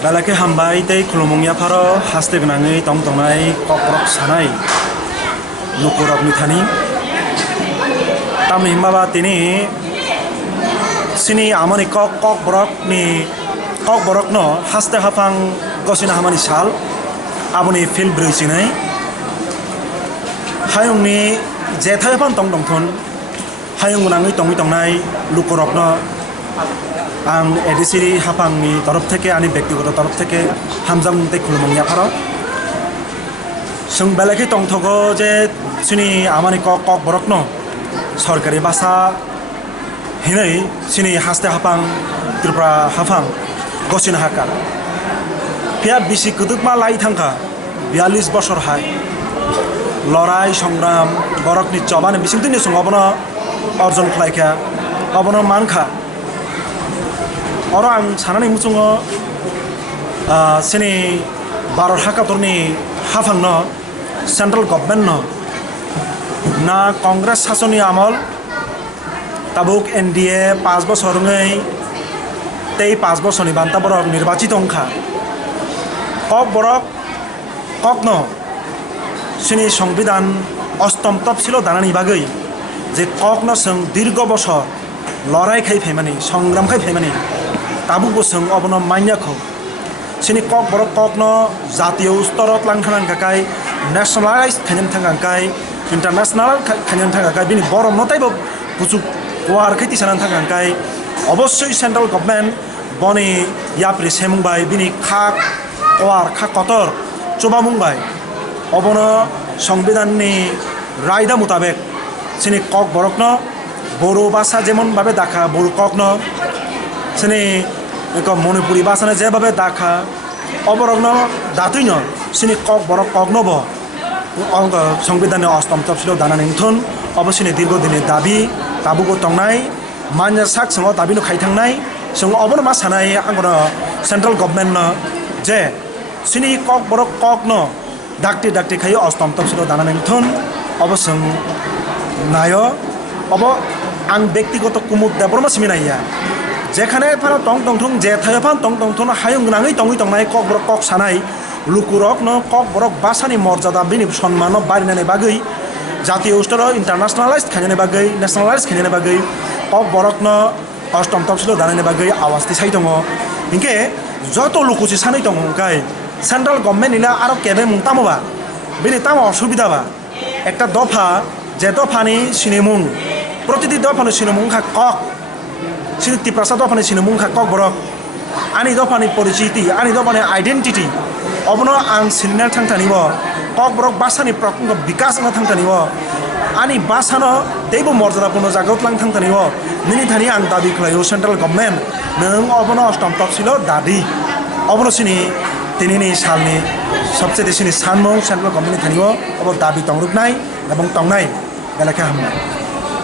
Balake hambai tei khulumungya pharo haste gnangui tongtongnai kokrok sanai lukurok ni thani tamni himbaba tini sini amani kok borok no haste hafang gosina hamani sal aboni fil breusinai hayungni jethai phan tongthon hayung gnangui tongnai lukurok no ang edisiri hapangni torof theke ani ব্যক্তিগত তরফ থেকে হামজামতে খুলুমংয়া Faro sung belaki tongthogo je sini amani kok borokno সরকারি ভাষা hinai sini haste hapang tripura hapang gosina haka pia bisi kudukma lai thangka 42 বছর hai লড়াই সংগ্রাম বরকনি চবানে বিসিংতনি সঙ্গবনো অর্জন খাইকা অবনো মানখা orang sanani musungo sini Bharat hakatorni hafang no central government no na Congress hasoni amol tabuk NDA 5 বছর ngai tei 5 বছরনি banta borok nirbachit ongkha kok no sini সংবিধান অষ্টম তফসিল দানানি bagui je kok no sung dirgo বছর লড়াই খাই ফাইমানি সংগ্রাম খাই ফাইমানি তাবু বসং অবন মাইনাখো সিনি কক বরক কক ন জাতীয় স্তরত লাংখানাং কাকাই ন্যাশনালাইজ খাইন থাঙ্গাংকাই ইন্টারন্যাশনাল খাইন থাঙ্গাংকাই বিনি বরম নতাইব পুচুক ওয়ার খাইতি সানাং থাঙ্গাংকাই অবশ্যই সেন্ট্রাল গভর্নমেন্ট বনি ইয়াপ্রি সেমুংবাই বিনি খাক ওয়ার খাক কতর চোবামুংবাই অবন সংবিধাননি রায়দা মোতাবেক সিনি কক বরক ন বড়ো ভাষা যেমন ভাবে দেখা বড়ো কক ন sini eko Manipuri basana jebabe dakha oborogno datuino sini kok borok koknobo ongko সংবিধানে অষ্টম তফসিল দানানিংথুন অবশ্যই দীর্ঘদিনের দাবি তাবুগো টংনাই মানজা সাক সঙ্গ দাবিনো খাইথাংনাই সঙ্গ অবন মা সানাই আঙ্গনো সেন্ট্রাল গভর্নমেন্ট ন যে sini kok borok kokno dakti খাই অষ্টম তফসিল দানানিংথুন অবশ্যই নায় অব আং ব্যক্তিগত কুমুদ দেবরমা সিমিনাইয়া যেখানে ফানো টংথং যে থাইফান Tongthong হায়ং গনাঙै টংনাই cock borok kok sanai lukurok no kok borok basani মর্যাদা বিনি সম্মান বাড়িনাनै bagui জাতীয় স্তর ইন্টারন্যাশনালাইজ খাইনাनै bagui ন্যাশনালাইজ খাইনাनै bagui kok borok no অষ্টম তফসিল দানাनै bagui আওয়াজতি সাই দङ ইনকে যত লুকুচি সাनै দङ গাই সেন্ট্রাল গভর্নমেন্ট নিলা আরো কেবে মুংতামবা বিনি তাম অসুবিধা বা একটা দফা যে দফানি সিনেমুং প্রতিটি দফানি সিনেমুং খা cock sini tiprasa dofani sinumung kok borok ani dofani porichiti ani dofani identity obono ang sinna thangtanibo kok borok basani prakung bikas na thangtanibo ani basano debo morjada puno jagot lang thangtanibo nini thani ang dabi khlayo central government nang obono অষ্টম তফসিল দাবি obono sini tinini salni সবচেয়ে sini sanmong central government thanibo obor dabi tongruknai ebong tongnai belaka hamna